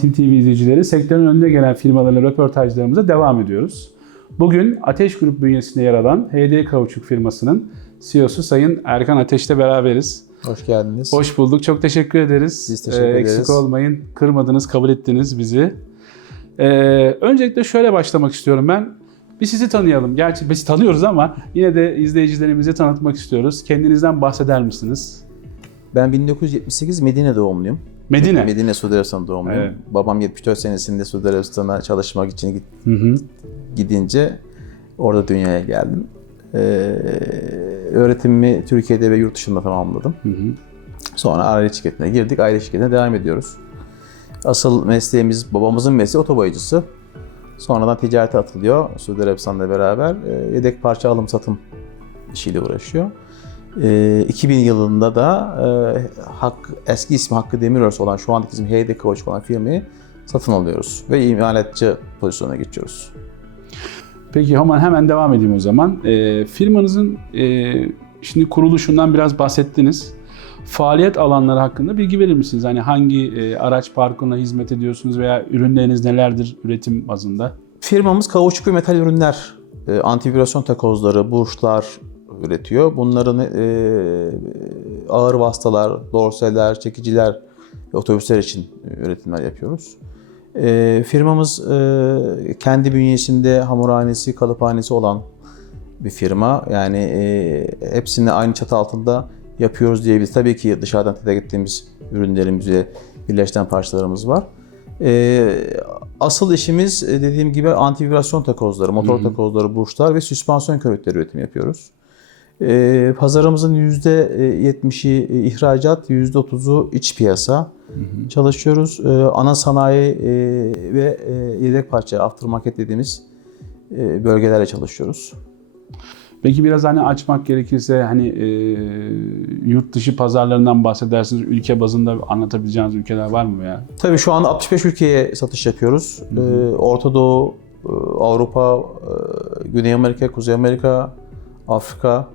Kontin TV izleyicileri sektörün önünde gelen firmalarla röportajlarımıza devam ediyoruz. Bugün Ateş Grup bünyesinde yer alan HD Kauçuk firmasının CEO'su Sayın Erkan Ateş'le beraberiz. Hoş geldiniz. Hoş bulduk. Çok teşekkür ederiz. Biz teşekkür Ee, Eksik ederiz. olmayın. Kırmadınız, kabul ettiniz bizi. Ee, öncelikle şöyle başlamak istiyorum ben. Bir sizi tanıyalım. Gerçi biz tanıyoruz ama yine de izleyicilerimize tanıtmak istiyoruz. Kendinizden bahseder misiniz? Ben 1978 Medine doğumluyum. Medine. Medine Suudi Arabistan doğumluyum. Evet. Babam 74 senesinde Suudi Arabistan'a çalışmak için git- Hı hı. gidince orada dünyaya geldim. Ee, öğretimimi Türkiye'de ve yurt dışında tamamladım. Hı hı. Sonra aile şirketine girdik. Aile şirketine devam ediyoruz. Asıl mesleğimiz, babamızın mesleği otobayıcısı. Sonradan ticarete atılıyor Suudi Arabistan'la beraber. e, Yedek parça alım satım işiyle uğraşıyor. E, 2000 yılında da e, Hakkı, eski ismi Hakkı Demirörs olan şu andaki ismi HD Koç olan firmayı satın alıyoruz. Ve imalatçı pozisyona geçiyoruz. Peki hemen hemen devam edeyim o zaman. Ee, firmanızın e, şimdi kuruluşundan biraz bahsettiniz. Faaliyet alanları hakkında bilgi verir misiniz? Hani hangi e, araç parkına hizmet ediyorsunuz veya ürünleriniz nelerdir üretim bazında? Firmamız kauçuk ve metal ürünler, e, antivibrasyon takozları, burçlar üretiyor. Bunların e, ağır vasıtalar, dorseler, çekiciler ve otobüsler için üretimler yapıyoruz. E, firmamız e, kendi bünyesinde hamurhanesi, kalıphanesi olan bir firma. Yani e, hepsini aynı çatı altında yapıyoruz diyebiliriz. Tabii ki dışarıdan tedarik ettiğimiz ürünlerimiz ve birleştiren parçalarımız var. E, asıl işimiz e, dediğim gibi antivibrasyon takozları, motor takozları, burçlar ve süspansiyon körükleri üretim yapıyoruz. E, pazarımızın %70'i ihracat, %30'u iç piyasa çalışıyoruz. E, ana sanayi e, ve e, yedek parça, aftermarket dediğimiz e, bölgelerle çalışıyoruz. Peki biraz hani açmak gerekirse hani e, yurt dışı pazarlarından bahsedersiniz. Ülke bazında anlatabileceğiniz ülkeler var mı veya? Tabii şu anda 65 ülkeye satış yapıyoruz. Ee, Orta Doğu, e, Avrupa, e, Güney Amerika, Kuzey Amerika, Afrika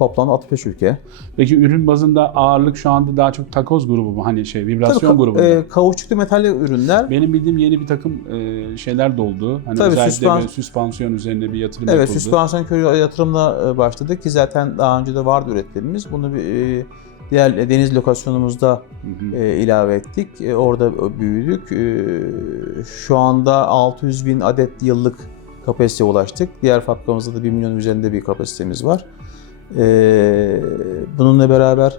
toplam 65 ülke. Peki ürün bazında ağırlık şu anda daha çok takoz grubu mu? Hani şey vibrasyon Tabii, grubunda. e, kauçuklu metalli ürünler. Benim bildiğim yeni bir takım e, şeyler doldu. Hani Tabii, özellikle süspan- böyle süspansiyon üzerine bir yatırım Evet, yapıldı. süspansiyon körü yatırımla e, başladık ki zaten daha önce de vardı üretimimiz. Bunu bir e, diğer deniz lokasyonumuzda Hı hı. e, ilave ettik. E, orada büyüdük. E, şu anda 600 bin adet yıllık kapasiteye ulaştık. Diğer fabrikamızda da 1 milyon üzerinde bir kapasitemiz var. E, bununla beraber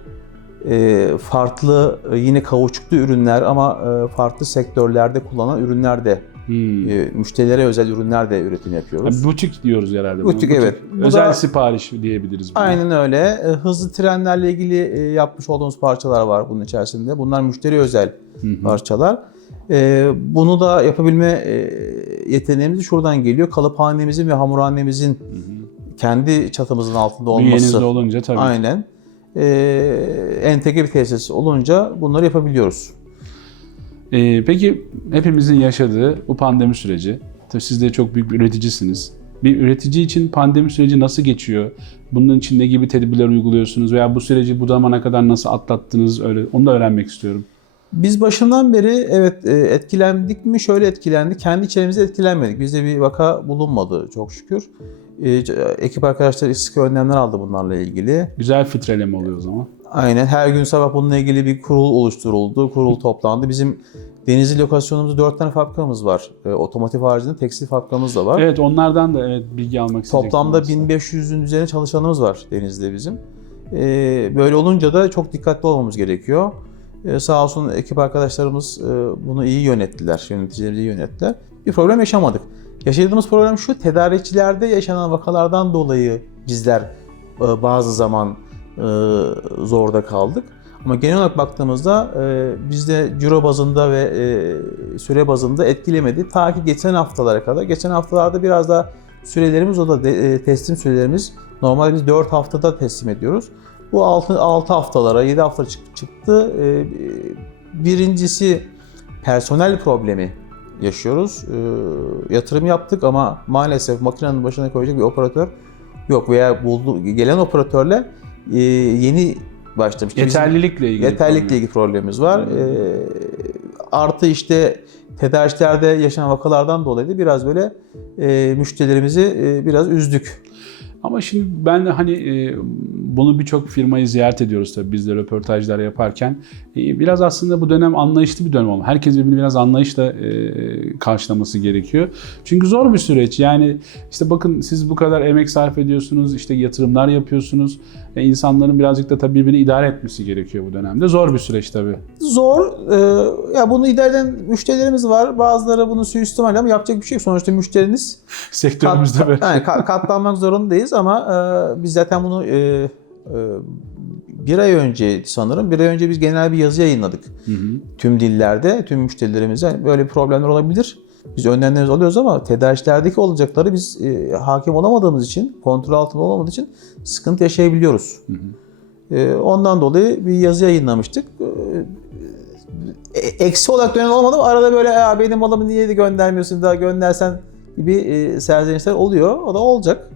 e, farklı e, yine kauçuklu ürünler ama e, farklı sektörlerde kullanılan ürünler de Hmm. müşterilere özel ürünler de üretim yapıyoruz. Yani butik diyoruz herhalde. buna. Butik, evet. Bu Özel da- sipariş diyebiliriz. buna. Aynen öyle. Hızlı trenlerle ilgili yapmış olduğumuz parçalar var bunun içerisinde. Bunlar müşteri özel Hı hı. parçalar. Bunu da yapabilme yeteneğimiz şuradan geliyor. Kalıphanemizin ve hamurhanemizin kendi çatımızın altında Bünyenizde olması. olunca tabii. Aynen. E, entegre bir tesis olunca bunları yapabiliyoruz. Ee, peki hepimizin yaşadığı bu pandemi süreci. Tabii siz de çok büyük bir üreticisiniz. Bir üretici için pandemi süreci nasıl geçiyor? Bunun için ne gibi tedbirler uyguluyorsunuz veya bu süreci bu zamana kadar nasıl atlattınız? Öyle onu da öğrenmek istiyorum. Biz başından beri evet e, etkilendik mi? Şöyle etkilendik. Kendi içerimizde etkilenmedik. Bizde bir vaka bulunmadı çok şükür. E, c- ekip arkadaşlar sıkı önlemler aldı bunlarla ilgili. Güzel filtreleme oluyor o zaman. Aynen her gün sabah bununla ilgili bir kurul oluşturuldu. Kurul toplandı. Bizim Denizli lokasyonumuzda 4 tane fabrikamız var. E, otomotiv haricinde tekstil fabrikamız da var. Evet onlardan da evet bilgi almak isteyecektim. Toplamda aslında. 1500'ün üzerine çalışanımız var Denizli'de bizim. Ee, böyle olunca da çok dikkatli olmamız gerekiyor. Ee, sağ olsun ekip arkadaşlarımız e, bunu iyi yönettiler, yöneticileri iyi yönettiler. Bir problem yaşamadık. Yaşadığımız problem şu, tedarikçilerde yaşanan vakalardan dolayı bizler e, bazı zaman e, zorda kaldık. Ama genel olarak baktığımızda e, bizde ciro bazında ve süre bazında etkilemedi. Ta ki geçen haftalara kadar. Geçen haftalarda biraz daha sürelerimiz o da teslim sürelerimiz. Normalde biz 4 haftada teslim ediyoruz. Bu 6, 6 haftalara, 7 hafta çık- çıktı. Birincisi personel problemi yaşıyoruz. E, yatırım yaptık ama maalesef makinenin başına koyacak bir operatör yok veya buldu, gelen operatörle e, yeni başlamış. Yeterlilikle ilgili. Yeterlikle problem. ilgili problemimiz var. Ee, artı işte tedarişlerde yaşanan vakalardan dolayı da biraz böyle e, müşterilerimizi e, biraz üzdük. Ama şimdi ben de hani e, bunu birçok firmayı ziyaret ediyoruz tabii biz de röportajlar yaparken. E, biraz aslında bu dönem anlayışlı bir dönem olmalı. Herkes birbirini biraz anlayışla e, karşılaması gerekiyor. Çünkü zor bir süreç. Yani işte bakın siz bu kadar emek sarf ediyorsunuz, işte yatırımlar yapıyorsunuz. E, insanların birazcık da tabii birbirini idare etmesi gerekiyor bu dönemde. Zor bir süreç tabii. Zor. e, ya bunu idare eden müşterilerimiz var. Bazıları bunu suistimal ama yapacak bir şey yok. Sonuçta müşteriniz Sektörümüzde Kat- böyle. yani ka- katlanmak zorundayız ama e, biz zaten bunu e, e, bir ay önce sanırım bir ay önce biz genel bir yazı yayınladık. Hı hı. Tüm dillerde, tüm müşterilerimize böyle problemler olabilir. Biz önlemlerimizi alıyoruz ama tedarişlerdeki olacakları biz e, hakim olamadığımız için, kontrol altında olamadığı için sıkıntı yaşayabiliyoruz. E, ondan dolayı bir yazı yayınlamıştık. E, eksi olarak dönen olmadı ama arada böyle ya benim malımı niye de göndermiyorsun daha göndersen gibi e, serzenişler oluyor. O da olacak.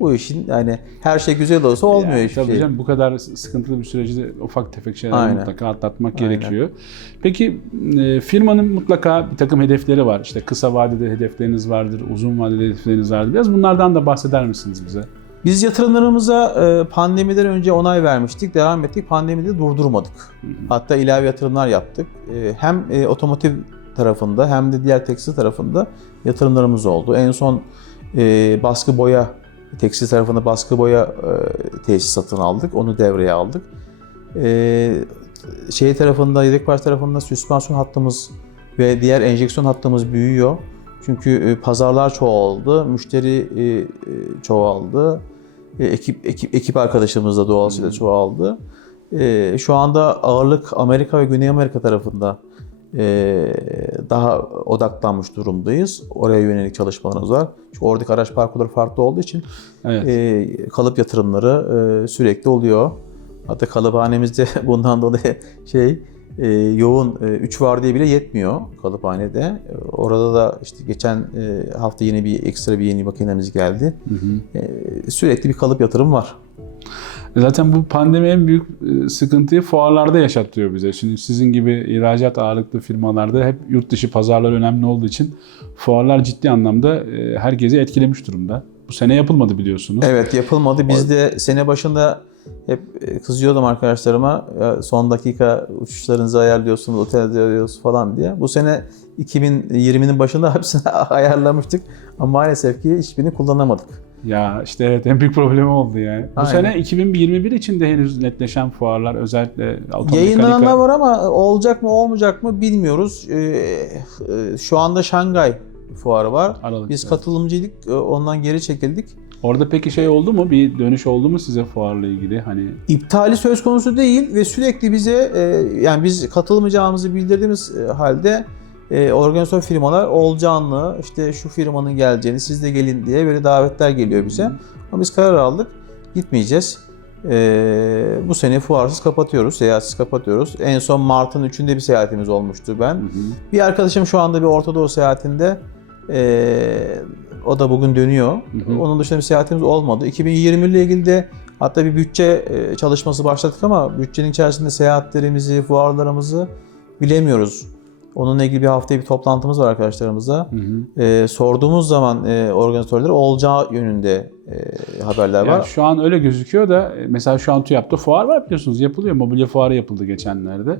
Bu işin yani her şey güzel olsa olmuyor Yani hiçbir tabii şey. canım bu kadar sıkıntılı bir süreci de ufak tefek şeyler Aynen. mutlaka atlatmak Aynen. gerekiyor. Peki e, firmanın mutlaka bir takım hedefleri var. İşte kısa vadede hedefleriniz vardır, uzun vadede hedefleriniz vardır. Biraz bunlardan da bahseder misiniz bize? Biz yatırımlarımıza e, pandemiden önce onay vermiştik, devam ettik. Pandemide durdurmadık. Hatta ilave yatırımlar yaptık. E, Hem e, otomotiv tarafında hem de diğer tekstil tarafında yatırımlarımız oldu. En son baskı boya, tekstil tarafında baskı boya e, tesis satın aldık. Onu devreye aldık. E, Şey tarafında, yedek parça tarafında süspansiyon hattımız ve diğer enjeksiyon hattımız büyüyor. Çünkü e, pazarlar çoğaldı, müşteri e, e, çoğaldı, e, ekip ekip ekip arkadaşımız da doğalıyla çoğaldı. E, Şu anda ağırlık Amerika ve Güney Amerika tarafında daha odaklanmış durumdayız. Oraya yönelik çalışmalarımız var. Çünkü oradaki araç parkurları farklı olduğu için Evet. e, kalıp yatırımları e, sürekli oluyor. Hatta kalıphanemizde bundan dolayı şey e, yoğun 3 var diye bile yetmiyor kalıphanede. E, Orada da işte geçen e, hafta yine bir ekstra bir yeni makinemiz geldi. Hı hı. E, sürekli bir kalıp yatırım var. Zaten bu pandemi en büyük e, sıkıntıyı fuarlarda yaşatıyor bize. Şimdi sizin gibi ihracat ağırlıklı firmalarda hep yurt dışı pazarlar önemli olduğu için fuarlar ciddi anlamda e, herkesi etkilemiş durumda. Bu sene yapılmadı biliyorsunuz. Evet yapılmadı. Biz de sene başında hep e, kızıyordum arkadaşlarıma "Ya son dakika uçuşlarınızı ayarlıyorsunuz, otelde ayarlıyorsunuz falan diye. Bu sene 2020'nin başında hepsini ayarlamıştık ama maalesef ki hiçbirini kullanamadık. Ya işte evet en büyük problemi oldu yani. Bu Aynen. sene 2021 için de henüz netleşen fuarlar özellikle Yayınlananlar var ama olacak mı olmayacak mı bilmiyoruz. Ee, e, Şu anda Şangay fuarı var. Aralık, Biz evet. katılımcıydık, e, ondan geri çekildik. Orada peki şey oldu mu? Bir dönüş oldu mu size fuarla ilgili? Hani İptali söz konusu değil ve sürekli bize e, yani biz katılmayacağımızı bildirdiğimiz e, halde e, organizasyon firmalar olacağını, işte şu firmanın geleceğini, siz de gelin diye böyle davetler geliyor bize. Ama biz karar aldık, gitmeyeceğiz. E, bu sene fuarsız kapatıyoruz, seyahatsiz kapatıyoruz. En son Mart'ın 3'ünde bir seyahatimiz olmuştu ben. Hı hı. Bir arkadaşım şu anda bir Orta Doğu seyahatinde. Ee, o da bugün dönüyor. Hı hı. Onun dışında bir seyahatimiz olmadı. 2020 ile ilgili de hatta bir bütçe e, çalışması başlattık ama bütçenin içerisinde seyahatlerimizi, fuarlarımızı bilemiyoruz. Onunla ilgili bir haftaya bir toplantımız var arkadaşlarımızla. Hı hı. Ee, sorduğumuz zaman e, organizatörlere olacağı yönünde e, haberler Yani var. şu an öyle gözüküyor da e, mesela şu an TÜYAP'ta fuar var biliyorsunuz yapılıyor. Mobilya fuarı yapıldı geçenlerde.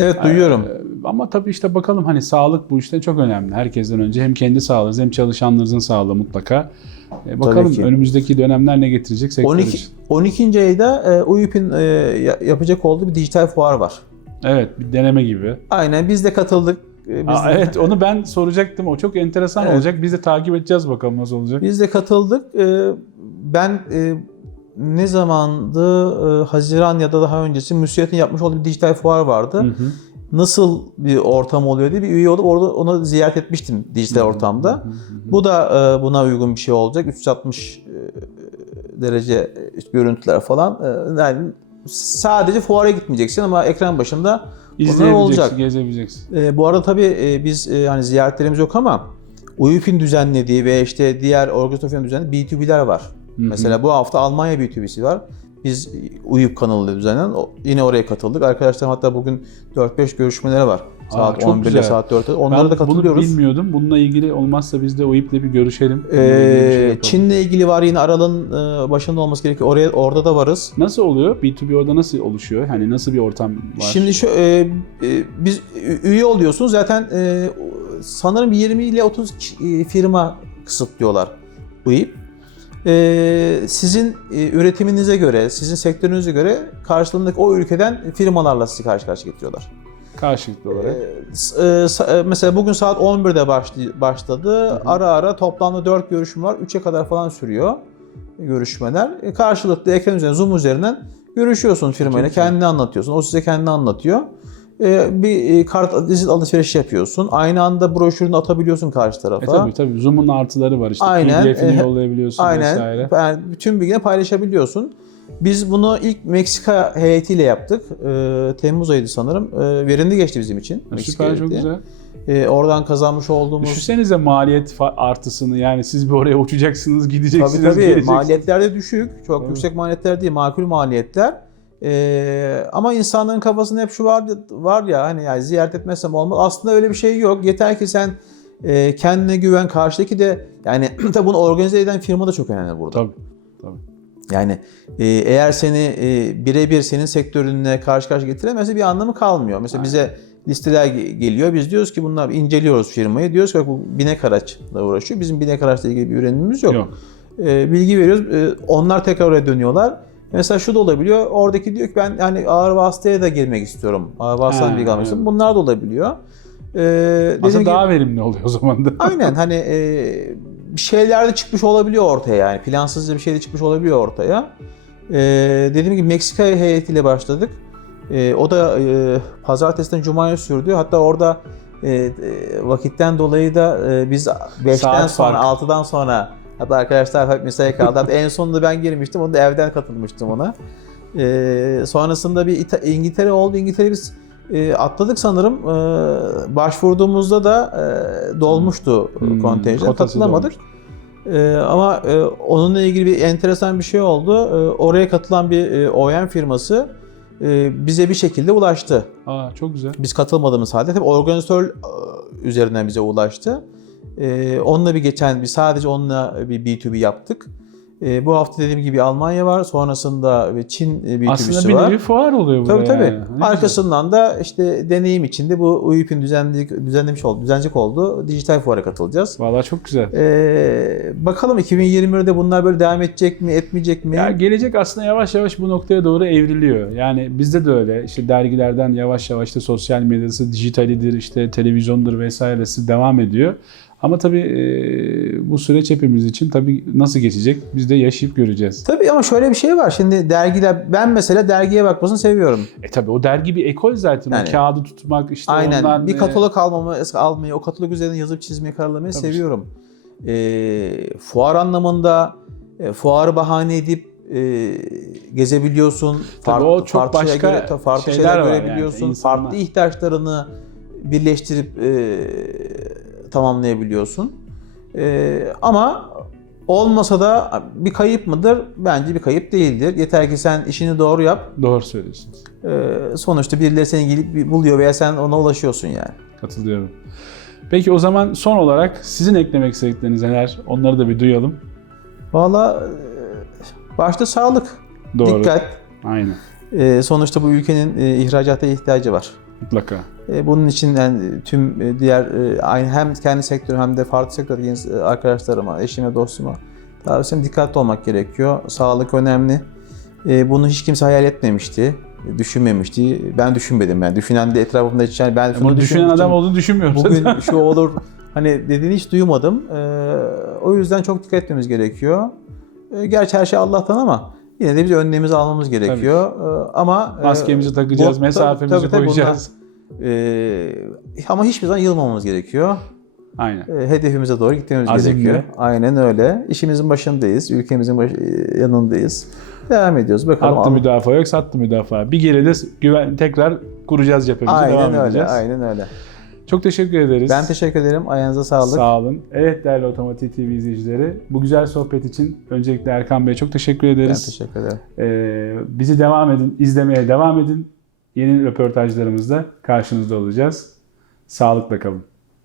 Evet duyuyorum. Ee, Ama tabii işte bakalım hani sağlık bu işte çok önemli. Herkesten önce hem kendi sağlığınız hem çalışanlarınızın sağlığı mutlaka. Ee, bakalım ki. önümüzdeki dönemler ne getirecek sektör 12, için. 12. ayda e, UYÜP'in e, ya- yapacak olduğu bir dijital fuar var. Evet bir deneme gibi. Aynen biz de katıldık. Ee, Biz Aa, de- evet onu ben soracaktım. O çok enteresan Evet. olacak. Biz de takip edeceğiz bakalım nasıl olacak. Biz de katıldık. Ee, Ben e, ne zamandı? Ee, Haziran ya da daha öncesi MÜSİAD'ın yapmış olduğu bir dijital fuar vardı. Hı hı. Nasıl bir ortam oluyor diye bir üye olup orada onu ziyaret etmiştim dijital ortamda. Bu da e, buna uygun bir şey olacak. 360 e, derece görüntüler falan. Yani sadece fuara gitmeyeceksin ama ekran başında İzleyebileceksin, olacak. gezebileceksin. E, bu arada tabii e, biz e, hani ziyaretlerimiz yok ama UYÜP'in düzenlediği ve işte diğer organizasyonların düzenlediği B2B'ler var. Hı hı. Mesela bu hafta Almanya B2B'si var. Biz UYÜP kanalıyla düzenlenen yine oraya katıldık. Arkadaşlar hatta bugün 4-5 görüşmeleri var. Saat çok 11'de güzel. saat 4'te. Onlara ben da katılıyoruz. bunu bilmiyordum. Bununla ilgili olmazsa biz de o iple bir görüşelim. İlgili bir şey Ee, yapalım. Çin'le ilgili var yine Aral'ın e, başında olması gerekiyor. Oraya orada da varız. Nasıl oluyor? B2B orada nasıl oluşuyor? Hani nasıl bir ortam var? Şimdi şu e, e, biz üye oluyorsunuz zaten e, sanırım 20 ile 30 ki- e, firma kısıtlıyorlar UİP. E, sizin e, üretiminize göre, sizin sektörünüze göre karşılığındaki o ülkeden firmalarla sizi karşı karşıya getiriyorlar. Karşılıklı olarak. E, s- e, mesela bugün saat 11'de başlı- başladı. Ara ara toplamda 4 görüşüm var. 3'e kadar falan sürüyor görüşmeler. E, karşılıklı ekran üzerinden, Zoom üzerinden görüşüyorsun firmayla. Çok. Kendini anlatıyorsun. O size kendini anlatıyor. E, bir e, kart alışveriş yapıyorsun. Aynı anda broşürünü atabiliyorsun karşı tarafa. E tabii tabii. Zoom'un artıları var işte. Aynen. PDF'ini E, yollayabiliyorsun Aynen. vesaire. Yani bütün bilgileri paylaşabiliyorsun. Biz bunu ilk Meksika heyetiyle yaptık. E, Temmuz ayıydı sanırım. E, verimli geçti bizim için. Meksika Süper çok heyeti. güzel. E, oradan kazanmış olduğumuz Düşünsenize maliyet artısını yani siz bir oraya uçacaksınız, gideceksiniz, Tabii tabii geleceksiniz. maliyetler de düşük. Çok Tabii. yüksek maliyetler değil, makul maliyetler. Ee, ama insanların kafasında hep şu var var ya hani yani ziyaret etmezsem olmaz. Aslında öyle bir şey yok. Yeter ki sen e, kendine güven karşıdaki de yani tabii bunu organize eden firma da çok önemli burada. Tabii. Tabii. Yani e, eğer seni e, birebir senin sektörünle karşı karşıya getiremezse bir anlamı kalmıyor. Mesela bize listeler ge- geliyor. Biz diyoruz ki bunlar inceliyoruz firmayı. Diyoruz ki bak bu binek araçla uğraşıyor. Bizim binek araçla ilgili bir öğrenimimiz yok. Yok. E, bilgi veriyoruz. E, onlar tekrar oraya dönüyorlar. Mesela şu da olabiliyor. Oradaki diyor ki ben hani ağır vasıtaya da girmek istiyorum. Ağır vasıtadan bilgi almak istiyorum. Bunlar da olabiliyor. E, dediğim Aslında gibi- daha verimli oluyor o zaman da. Aynen hani e, şeyler de çıkmış olabiliyor ortaya yani. Plansızca bir şey de çıkmış olabiliyor ortaya. E, dediğim gibi Meksika heyetiyle başladık. E, o da e, pazartesiden cumaya sürdü. Hatta orada e, e, vakitten dolayı da e, biz 5'ten Saat sonra farkı. 6'dan sonra hatta arkadaşlar hep mesai kaldı. Hatta en sonunda ben girmiştim. Onu da evden katılmıştım ona. E, sonrasında bir İta- İngiltere oldu. İngiltere biz e, atladık sanırım. E, başvurduğumuzda da e, dolmuştu Hmm, kontenjan. kotası Katılamadık. E, ama e, onunla ilgili bir enteresan bir şey oldu. E, oraya katılan bir e, OEM firması e, bize bir şekilde ulaştı. Aa çok güzel. Biz katılmadığımız halde tabii organizatör e, üzerinden bize ulaştı. E, onunla bir geçen, bir sadece onunla bir B2B yaptık. E, bu hafta dediğim gibi Almanya var. Sonrasında bir Çin e, B2B'si Aslında bir var. nevi fuar oluyor burada Tabii tabii. yani. Ne güzel. Arkasından da işte deneyim içinde bu UYIP'in düzenli, düzenlemiş olduğu, düzenleyecek olduğu dijital fuara katılacağız. Vallahi çok güzel. Ee, bakalım 2021'de bunlar böyle devam edecek mi, etmeyecek mi? Ya gelecek aslında yavaş yavaş bu noktaya doğru evriliyor. Yani bizde de öyle. İşte dergilerden yavaş yavaş işte sosyal medyası, dijitalidir, işte televizyondur vesairesi devam ediyor. Ama tabii e, bu süreç hepimiz için tabii nasıl geçecek biz de yaşayıp göreceğiz. Tabii ama şöyle bir şey var. Şimdi dergiler, ben mesela dergiye bakmasını seviyorum. E tabii o dergi bir ekol zaten. Yani- o kağıdı tutmak işte Aynen. ondan... bir e, katalog almamı, almayı, o katalog üzerine yazıp çizmeyi, karalamayı Tabii. seviyorum. Ee, fuar anlamında e, fuarı bahane edip e, gezebiliyorsun. Tabii o çok farklı başka göre- farklı şeyler şeyler yani, görebiliyorsun. insanlar. farklı ihtiyaçlarını birleştirip e, tamamlayabiliyorsun. E, ama olmasa da bir kayıp mıdır? Bence bir kayıp değildir. Yeter ki sen işini doğru yap. Doğru söylüyorsunuz. E, sonuçta birileri seni gelip buluyor veya sen ona ulaşıyorsun yani. Katılıyorum. Peki o zaman son olarak sizin eklemek istedikleriniz neler? Onları da bir duyalım. Valla e, başta sağlık, Doğru. dikkat. Aynen. E, sonuçta bu ülkenin e, ihracata ihtiyacı var. Mutlaka. E, bunun için yani tüm e, diğer e, aynı hem kendi sektörü hem de farklı sektördeki e, arkadaşlarıma, eşime, dostuma tavsiyem dikkatli olmak gerekiyor. Sağlık önemli. E, bunu hiç kimse hayal etmemişti, e, düşünmemişti. Ben düşünmedim yani. Düşünen de etrafımda hiç yani ben Bunu düşünen adam olduğunu düşünmüyorum Bugün zaten. şu olur hani dediğini hiç duymadım. E, o yüzden çok dikkat etmemiz gerekiyor. E, gerçi her şey Allah'tan ama yine de biz önlemimizi almamız gerekiyor. E, ama e, Maskemizi takacağız, bu- mesafemizi tabii, tabii, koyacağız. Ee, ama hiçbir zaman yılmamamız gerekiyor. Aynen. Ee, hedefimize doğru gitmemiz Azimle. gerekiyor. Aynen öyle. İşimizin başındayız, ülkemizin baş- yanındayız. Devam ediyoruz. Bakalım. Attı Allah- müdafaa yok, sattı müdafaa. Bir geride güven, tekrar kuracağız cephemizi, devam Aynen öyle, edeceğiz. aynen öyle. Çok teşekkür ederiz. Ben teşekkür ederim. Ayağınıza sağlık. Sağ olun. Evet değerli Otomotiv TV izleyicileri, bu güzel sohbet için öncelikle Erkan Bey'e çok teşekkür Ben ederiz. teşekkür ederim. Ee, bizi devam edin, izlemeye devam edin. Yeni röportajlarımızda karşınızda olacağız. Sağlıkla kalın.